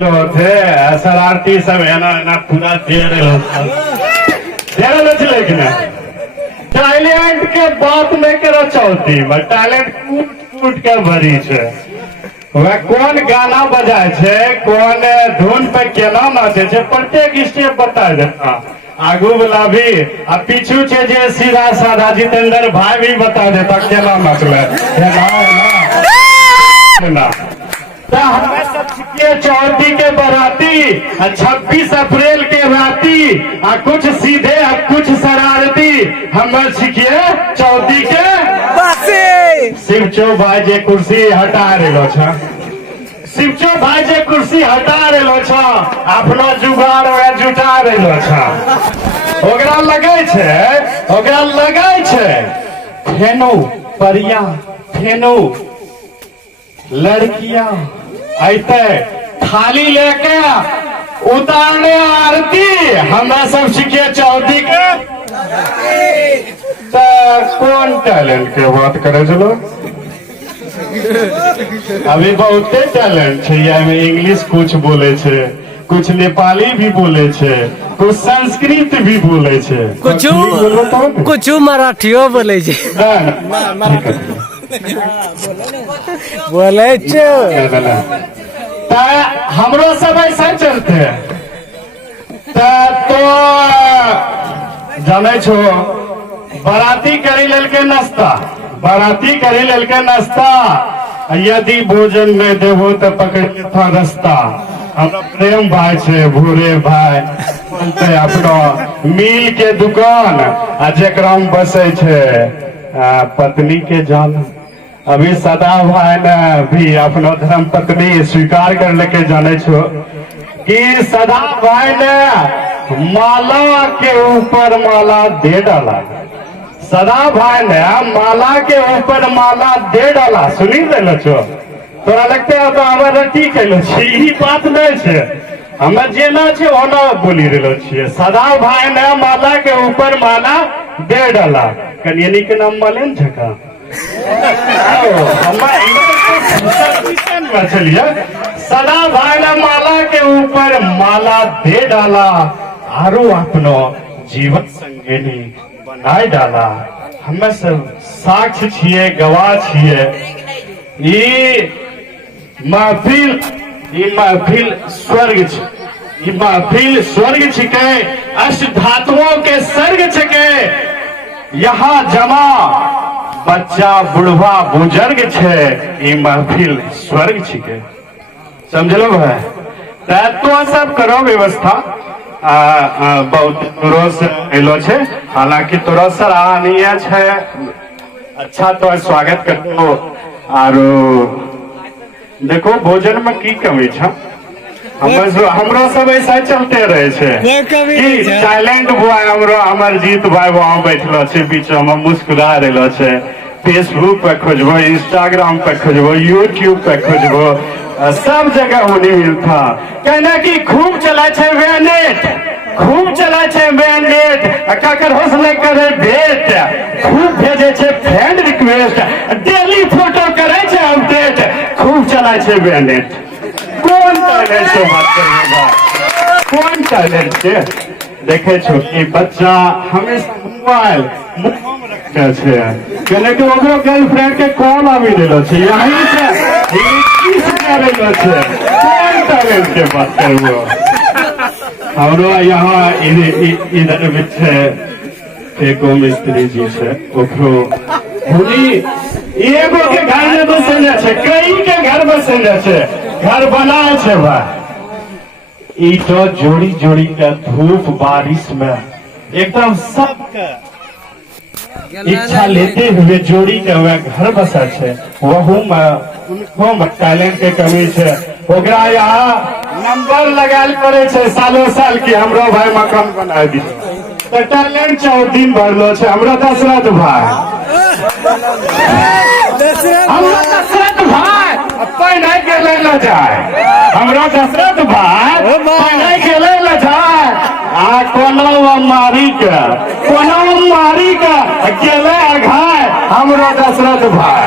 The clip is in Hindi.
थे शरारती सब है ना पूरा दे रहे लेकिन टैलेंट के बात नहीं करो चौथी में टैलेंट कूट कूट के भरी छे वह कौन गाना बजाय छे कौन धुन पे केना नाचे छे प्रत्येक स्टेप बता देता आगू वाला भी आ पीछू छे जे सीधा साधा जितेंद्र भाई भी बता देता केना नाचले ना हमें सब सीखिए चौथी के बराती 26 अप्रैल के राती कुछ सीधे कुछ शरारती हमें सीखिए चौथी के शिवचो भाई जे कुर्सी हटा रहे छ शिवचो भाई जे कुर्सी हटा रहे छ अपना जुगाड़ वह जुटा रहे छ ओकरा लगे छे फेनो परिया फेनो लड़कियां ऐते थाली लेके उतारने आरती हमें सब सीखे चौथी के तो कौन टैलेंट के बात करे चलो अभी बहुते टैलेंट है या में इंग्लिश कुछ बोले छे कुछ नेपाली भी बोले छे कुछ संस्कृत भी बोले छे कुछ मराठियो बोले छे बोले हमरो सब ऐसा चलते तो जाने छो बाराती करी लेलके नाश्ता यदि भोजन में देवो तो पकड़ था रास्ता हमरा प्रेम भाई छे भूरे भाई बोलते अपनो मिल के दुकान जेकरा में बसे छे पत्नी के जान अभी सदा भाई ने भी अपनो धर्म पत्नी स्वीकार कर लेके जाने छो कि सदा भाई ने माला के ऊपर माला दे डाला सदा भाई ने माला के ऊपर माला दे डाला सुनी ले छो तोरा लगते है तो हमारे ठीक है ई बात नहीं छे हमें जेना छे ओना बोली रहलो छिए सदा भाई ने माला के ऊपर माला दे डाला कन्यानी के नाम मालेन झका चलिए सदा भाई ने माला के ऊपर माला दे डाला आरो अपनो जीवन संगिनी बनाए डाला हमें सब साक्ष्य छिए गवाह छिए ई महफिल स्वर्ग ई महफिल स्वर्ग छिके अष्ट धातुओं के सर्ग छिके यहाँ जमा बच्चा बुढ़वा बुजुर्ग छे ई महफिल स्वर्ग छिके समझलो भाई तो सब करो व्यवस्था बहुत दूरो से एलो छे हालांकि तोरा सराहनीय छे अच्छा तो स्वागत करतो आरो देखो भोजन में की कमी छे हमरो सब ऐसा चलते रहे छे कि टैलेंट बॉय हमरो अमरजीत भाई वहां बैठलो छे बीच में मुस्कुरा रहलो छे फेसबुक पे खोजबो इंस्टाग्राम पे खोजबो यूट्यूब पे खोजबो सब जगह होनी मिलता कहना कि खूब चला छे नेट काकर हौसले करे भेट खूब भेजे छे फ्रेंड रिक्वेस्ट डेली फोटो करे छे अपडेट खूब चला छे नेट कौन टैलेंट से बात करेगा कौन टैलेंट से देखे छो कि बच्चा हमेशा मोबाइल मुंह में रखे छे कहने कि ओकरो गर्लफ्रेंड के कॉल आवी देलो छे यहीं से किस करेलो छे कौन टैलेंट के बात करबो हमरो यहाँ इधर बिछे एको मिस्त्री जी से ओकरो हुनी एगो के घर में बसेले छे कई के घर बसेले छे घर बनाए छे भाई ई तो जोड़ी जोड़ी के धूप बारिश में एकदम सबके इच्छा लेते हुए जोड़ी के हुए घर बसा छे वहू में उनको में टैलेंट के कमी छे ओकरा यहाँ नंबर लगाल पड़े छे सालों साल की हमरो भाई मकान बना दी तो टैलेंट 4 दिन भरलो छे हमरो दशरथ भाई पहले के ले ला जाए हमरा दशरथ भाई पहले के ले ला जाए कोनो मारी के अकेले घाय हमरो दशरथ भाई